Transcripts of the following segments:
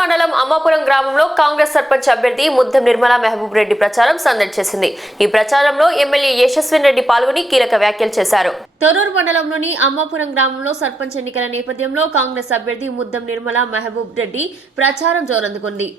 మండలం అమ్మాపురం గ్రామంలో కాంగ్రెస్ సర్పంచ్ అభ్యర్థి ముద్దం నిర్మలా మహబూబ్ రెడ్డి ప్రచారం సందడి చేసింది. ఈ ప్రచారంలో ఎమ్మెల్యే యశస్విన్ రెడ్డి పాల్గొని కీలక వ్యాఖ్యలు చేశారు. తొర్రూరు మండలంలోని అమ్మాపురం గ్రామంలో సర్పంచ్ ఎన్నికల నేపథ్యంలో కాంగ్రెస్ అభ్యర్థి ముద్దం నిర్మలా మహబూబ్ రెడ్డి ప్రచారం జోరందుకుంది.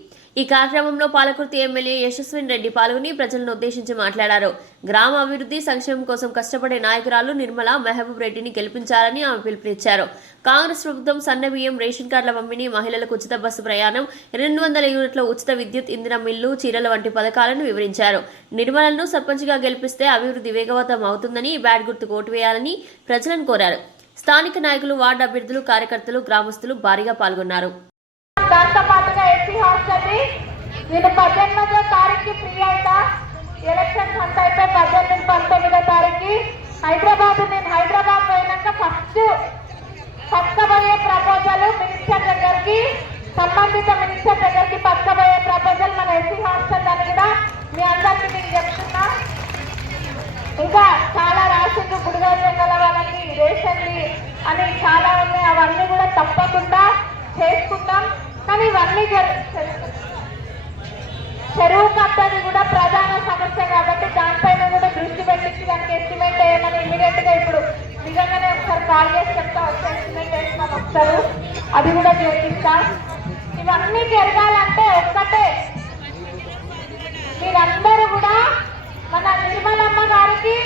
ఈ కార్యక్రమంలో పాలకుర్తి ఎమ్మెల్యే యశస్విన్ రెడ్డి పాల్గొని ప్రజలను ఉద్దేశించి మాట్లాడారు. గ్రామ అభివృద్ధి సంక్షేమం కోసం కష్టపడే నాయకురాలు నిర్మలా మహబూబ్ రెడ్డిని గెలిపించాలని ఆమె పిలుపునిచ్చారు. కాంగ్రెస్ ప్రభుత్వం సన్నబియ్యం, రేషన్ కార్డుల పంపిణీ, మహిళలకు ఉచిత బస్సు ప్రయాణం, 200 యూనిట్ల ఉచిత విద్యుత్, ఇంధన మిల్లు, చీరల వంటి పథకాలను వివరించారు. నిర్మలను సర్పంచ్గా గెలిపిస్తే అభివృద్ధి వేగవంతం అవుతుందని, బ్యాట్ గుర్తుకు ఓటు వేయాలని ప్రజలను కోరారు. స్థానిక నాయకులు, వార్డు అభ్యర్థులు, కార్యకర్తలు, గ్రామస్తులు భారీగా పాల్గొన్నారు. దాంతో పాటుగా ఎస్సీ హాస్టల్ని నేను 18వ తారీఖుకి ఫ్రీ అయితా. ఎలక్షన్స్ అంతా అయితే 18, 19వ తారీఖు హైదరాబాద్ పోయినాక ఫస్ట్ పక్కబోయే ప్రపోజల్ మినిస్టర్ దగ్గరికి, సంబంధిత మినిస్టర్ దగ్గరికి పక్కబోయే ప్రపోజల్ మన ఎస్సీ హాస్టల్ అని కూడా మీ అందరికీ నేను చెప్తున్నా. ఇంకా చాలా రాసిండ్రు, గుడిగారు జంగల వాళ్ళకి రేషన్లు అని చాలా ఉన్నాయి. అవన్నీ కూడా తప్పకుండా చేసుకుంటాం. కానీ ఇవన్నీ చెరువు కట్టది కూడా ప్రధాన సమస్య కాబట్టి దానిపైన కూడా దృష్టి పెట్టించి దానికి ఎస్టిమేట్ వేయమని ఇమీడియట్ గా ఇప్పుడు నిజంగానే ఒకసారి కాల్ చేసి చెప్తా, వచ్చి ఎస్టిమేట్ వేసుకొని వస్తారు, అది కూడా చేపిస్తా. ఇవన్నీ జరగాలంటే ఒక్కటే, మీరందరూ కూడా మన నిర్మలమ్మ గారికి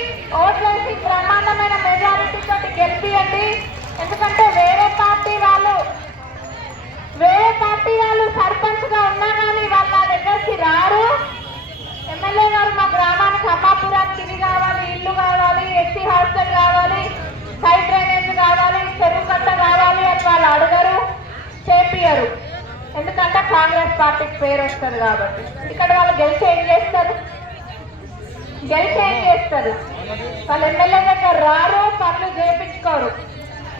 ఓట్లేసి బ్రహ్మాండమైన మెజారిటీతో గెలిపియండి. ఎందుకంటే వేరే పార్టీ వాళ్ళు సర్పంచ్ గా ఉన్నా కానీ వాళ్ళ దగ్గరికి రారు. ఎమ్మెల్యే గారు మా గ్రామానికి అమ్మాపురానికి ఇది కావాలి, ఇల్లు కావాలి, ఎస్సీ హాస్టల్ కావాలి, సైడ్ డ్రైనేజ్ కావాలి, చెరువు కట్ట కావాలి అని వాళ్ళు అడగరు, చేపియరు. ఎందుకంటే కాంగ్రెస్ పార్టీకి పేరు వస్తుంది కాబట్టి. ఇక్కడ వాళ్ళు గెలిచి ఏం చేస్తారు? వాళ్ళు ఎమ్మెల్యే దగ్గర రారు, పనులు చేయించుకోరు.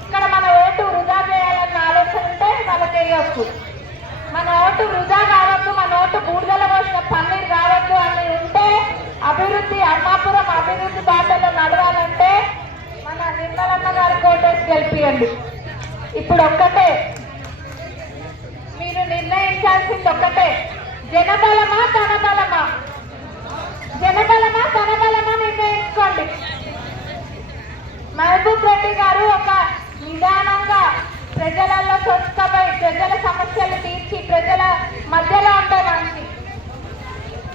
ఇక్కడ మన ఓటు వృధా చేయాలన్న ఆలోచన ఉంటే వాళ్ళకి వేయవచ్చు. మన ఓటు వృధా కావద్దు, మన ఓటు బూడిదల పోసిన పన్నీరు కావద్దు అని ఉంటే, అభివృద్ధి అమ్మాపురం అభివృద్ధి బాటలో నడవాలంటే మన నిర్మలమ్మ గారి కోటేసి గెలిపియండి. ఇప్పుడు ఒక్కటే మీరు నిర్ణయించాల్సింది ఒక్కటే, జనబలమా తనబలమా?